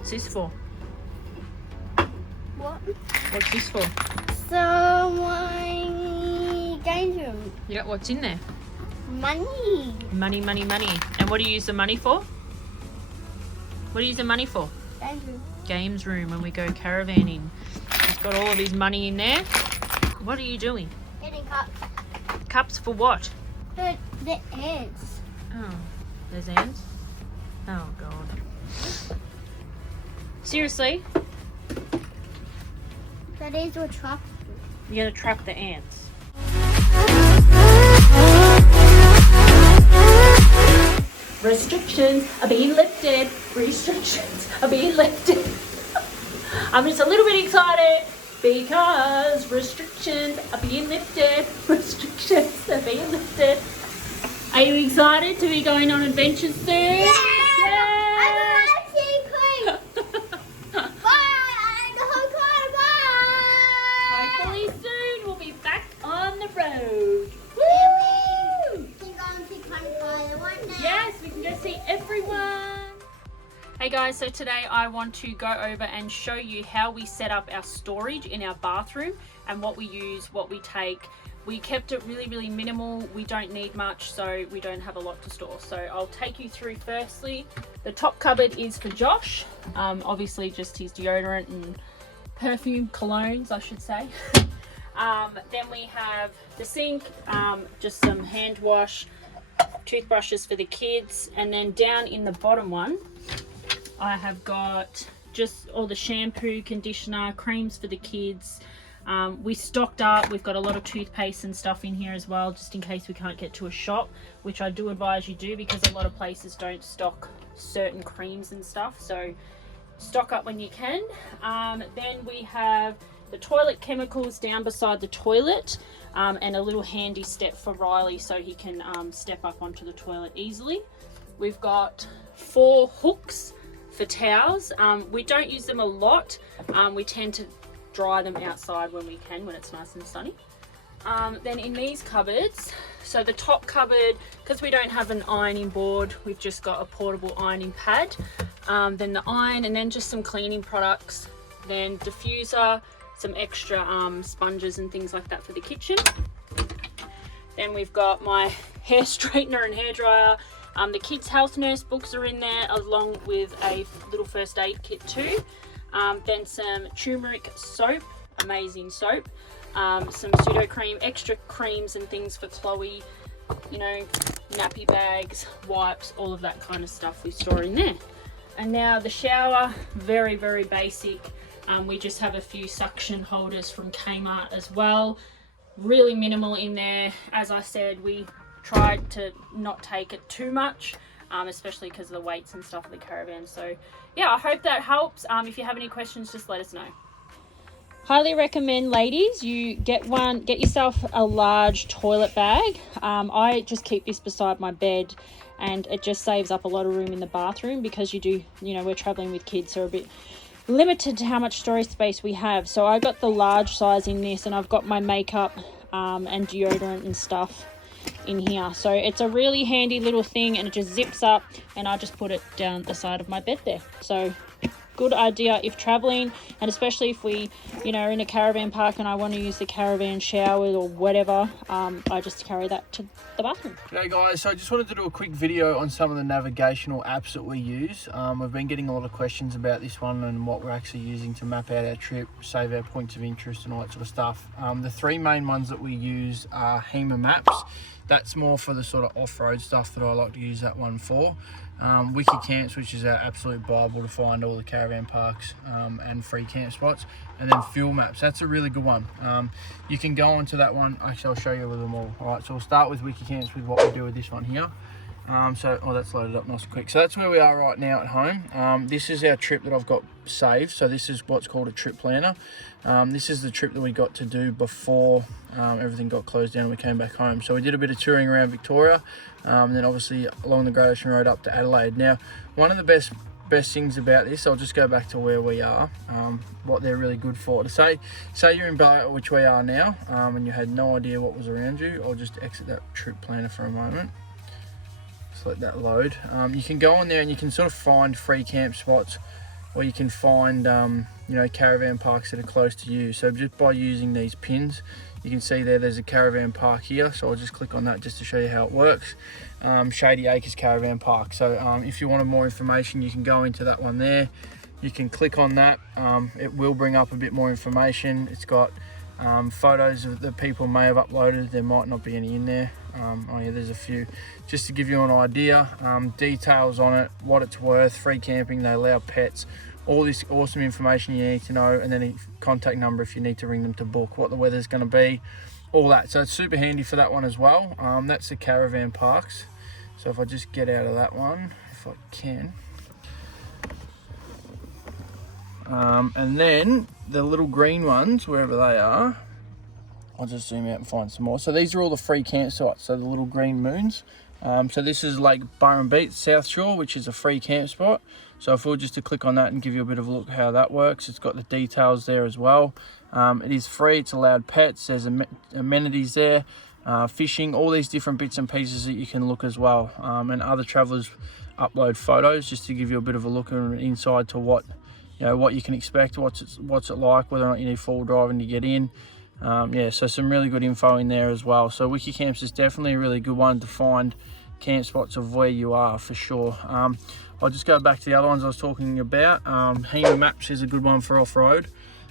What's this for? What? What's this for? So my games room. Yeah, what's in there? Money. Money, money, money. And what do you use the money for? What do you use the money for? Games room. Games room when we go caravanning. He's got all of his money in there. What are you doing? Getting cups. Cups for what? The ants. Oh, there's ants? Oh, God. Seriously? That is what truck. You're going to trap the ants. Restrictions are being lifted. Restrictions are being lifted. I'm just a little bit excited because restrictions are being lifted. Restrictions are being lifted. Are you excited to be going on adventures soon? Yeah! Yeah! I'm a secret. Bye! The whole car, bye! Hopefully soon we'll be back on the road. Woo! Can go and see Connie one day. Yes, we can go see everyone. Hey guys, so today I want to go over and show you how we set up our storage in our bathroom and what we use, what we take. We kept it really, really minimal. We don't need much, so we don't have a lot to store. So I'll take you through firstly. The top cupboard is for Josh. Obviously just his deodorant and perfume, colognes, I should say. Then we have the sink, just some hand wash, toothbrushes for the kids, and then down in the bottom one I have got just all the shampoo, conditioner, creams for the kids. We stocked up. We've got a lot of toothpaste and stuff in here as well, just in case we can't get to a shop, which I do advise you do because a lot of places don't stock certain creams and stuff, so stock up when you can. Then we have the toilet chemicals down beside the toilet, and a little handy step for Riley so he can step up onto the toilet easily. We've got 4 hooks for towels. We don't use them a lot. We tend to dry them outside when we can, when it's nice and sunny. Then in these cupboards, so the top cupboard, because we don't have an ironing board, we've just got a portable ironing pad. Then the iron, and then just some cleaning products, then diffuser, some extra sponges and things like that for the kitchen. Then we've got my hair straightener and hairdryer. The kids' health nurse books are in there, along with a little first aid kit too. Then some turmeric soap, amazing soap. Some pseudo cream, extra creams and things for Chloe, you know, nappy bags, wipes, all of that kind of stuff we store in there. And now the shower, very, very basic. We just have a few suction holders from Kmart as well. Really minimal in there. As I said, we tried to not take it too much, especially because of the weights and stuff of the caravan. So yeah, I hope that helps. If you have any questions, just let us know. Highly recommend, ladies, you get yourself a large toilet bag. I just keep this beside my bed, and it just saves up a lot of room in the bathroom because we're traveling with kids, so a bit limited to how much storage space we have. So I got the large size in this, and I've got my makeup and deodorant and stuff in here. So it's a really handy little thing, and it just zips up, and I just put it down the side of my bed there. So good idea if traveling, and especially if we are in a caravan park and I want to use the caravan shower or whatever. I just carry that to the bathroom. G'day guys, so I just wanted to do a quick video on some of the navigational apps that we use. We've been getting a lot of questions about this one and what we're actually using to map out our trip, save our points of interest and all that sort of stuff. The 3 main ones that we use are HEMA Maps. That's more for the sort of off-road stuff that I like to use that one for. Wiki Camps, which is our absolute bible to find all the caravan parks and free camp spots. And then Fuel Maps, that's a really good one. You can go onto that one. Actually, I'll show you a little more. All right, so we'll start with Wiki Camps with what we do with this one here. That's loaded up nice and quick. So that's where we are right now at home. This is our trip that I've got saved. So this is what's called a trip planner. This is the trip that we got to do before everything got closed down and we came back home. So we did a bit of touring around Victoria, and then obviously along the Great Ocean Road up to Adelaide. Now, one of the best things about this, I'll just go back to where we are, what they're really good for. To say you're in Ballarat, which we are now, and you had no idea what was around you, I'll just exit that trip planner for a moment. Just let that load. You can go on there and you can sort of find free camp spots or you can find you know, caravan parks that are close to you. So just by using these pins, you can see there's a caravan park here, so I'll just click on that just to show you how it works. Shady Acres Caravan Park. So if you wanted more information, you can go into that one there. You can click on that. It will bring up a bit more information. It's got photos of the people may have uploaded. There might not be any in there. Oh yeah, there's a few. Just to give you an idea, details on it, what it's worth, free camping, they allow pets, all this awesome information you need to know, and then a contact number if you need to ring them to book, what the weather's going to be, all that. So it's super handy for that one as well. That's the caravan parks. So if I just get out of that one, if I can. And then the little green ones, wherever they are, I'll just zoom out and find some more. So these are all the free campsites, so the little green moons. So this is Lake Burrumbeet, South Shore, which is a free camp spot. So if we were just to click on that and give you a bit of a look how that works, it's got the details there as well. It is free, it's allowed pets, there's amenities there, fishing, all these different bits and pieces that you can look as well. And other travellers upload photos just to give you a bit of a look and inside to what, you know, what you can expect, what's it like, whether or not you need full driving to get in. Yeah, so some really good info in there as well. So Wikicamps is definitely a really good one to find camp spots of where you are for sure. I'll just go back to the other ones I was talking about. HEMA Maps is a good one for off-road.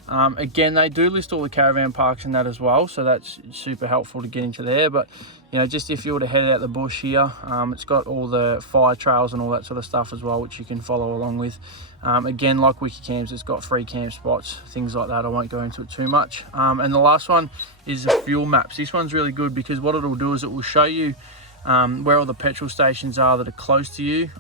Again, they do list all the caravan parks and that as well, so that's super helpful to get into there. But you know, just if you were to head out the bush here, it's got all the fire trails and all that sort of stuff as well, which you can follow along with. Again, like Wikicamps, it's got free camp spots, things like that. I won't go into it too much. And the last one is the fuel maps. This one's really good because what it'll do is it will show you where all the petrol stations are that are close to you.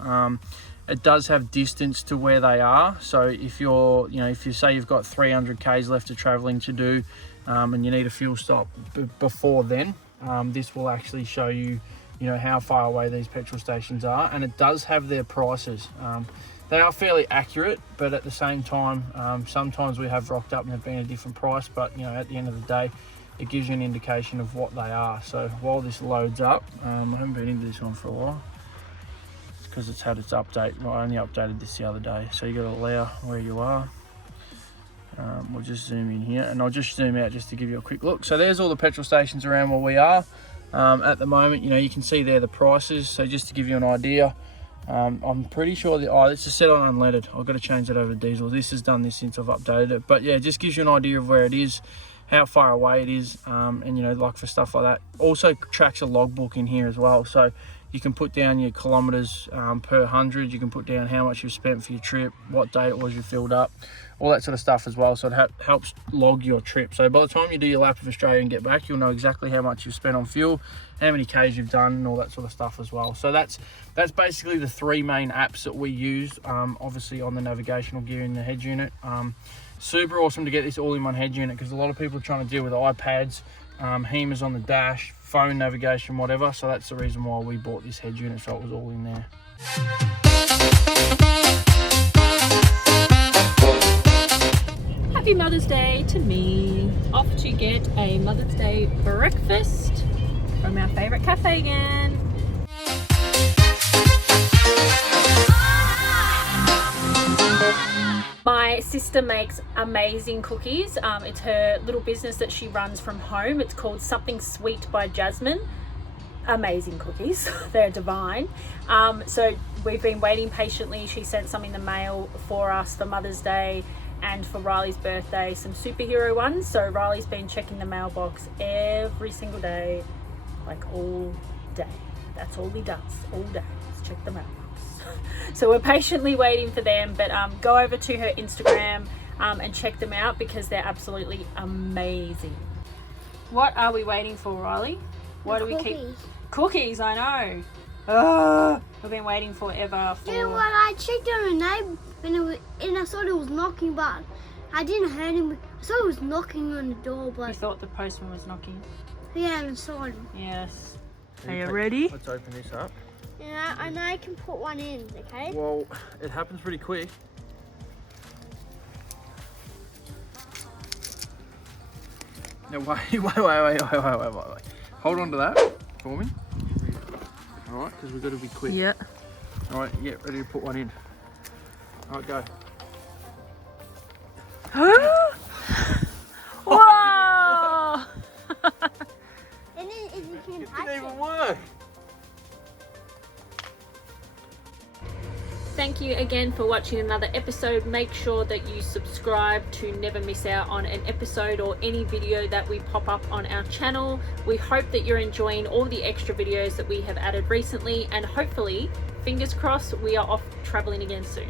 It does have distance to where they are. So if you're, you know, if you say you've got 300 k's left of traveling to do, and you need a fuel stop before then, this will actually show you, you know, how far away these petrol stations are, and it does have their prices. They are fairly accurate, but at the same time, sometimes we have rocked up and have been a different price. But you know, at the end of the day, it gives you an indication of what they are. So while this loads up, I haven't been into this one for a while. Because it's had its update. Well, I only updated this the other day, so you got to allow where you are. We'll just zoom in here, and I'll just zoom out just to give you a quick look. So there's all the petrol stations around where we are at the moment. You know, you can see there the prices. So just to give you an idea, I'm pretty sure that this is set on unleaded. I've got to change that over to diesel. This has done this since I've updated it, but yeah, it just gives you an idea of where it is, how far away it is, and you know, like for stuff like that. Also tracks a logbook in here as well, so you can put down your kilometers per 100. You can put down how much you've spent for your trip, what day it was you filled up, all that sort of stuff as well. So it helps log your trip. So by the time you do your lap of Australia and get back, you'll know exactly how much you've spent on fuel, how many Ks you've done, and all that sort of stuff as well. So that's basically the three main apps that we use, obviously on the navigational gear in the head unit. Super awesome to get this all-in-one head unit, because a lot of people are trying to deal with iPads, HEMAs on the dash, phone navigation, whatever. So that's the reason why we bought this head unit, so it was all in there. Happy Mother's Day to me. Off to get a Mother's Day breakfast from our favourite cafe again. My sister makes amazing cookies. It's her little business that she runs from home. It's called Something Sweet by Jasmine. Amazing cookies. They're divine. So we've been waiting patiently. She sent some in the mail for us for Mother's Day and for Riley's birthday, some superhero ones. So Riley's been checking the mailbox every single day, like all day. That's all he does, all day, is check the mailbox. So we're patiently waiting for them, but go over to her Instagram and check them out, because they're absolutely amazing. What are we waiting for, Riley? Why do we keep cookies? I know. We've been waiting forever for. You know what? I checked on the neighbor and I thought it was knocking, but I didn't hear him. I thought it was knocking on the door, but You thought the postman was knocking? yeah, I saw him. Yes. Are you ready? Let's open this up. Yeah, I know I can put one in. Okay. Well, it happens pretty quick. No, wait. Hold on to that for me. All right, because we've got to be quick. Yeah. All right, yeah, ready to put one in. All right, go. can It hatch didn't even it. work. Thank you again for watching another episode. Make sure that you subscribe to never miss out on an episode or any video that we pop up on our channel. We hope that you're enjoying all the extra videos that we have added recently, and hopefully, fingers crossed, we are off traveling again soon.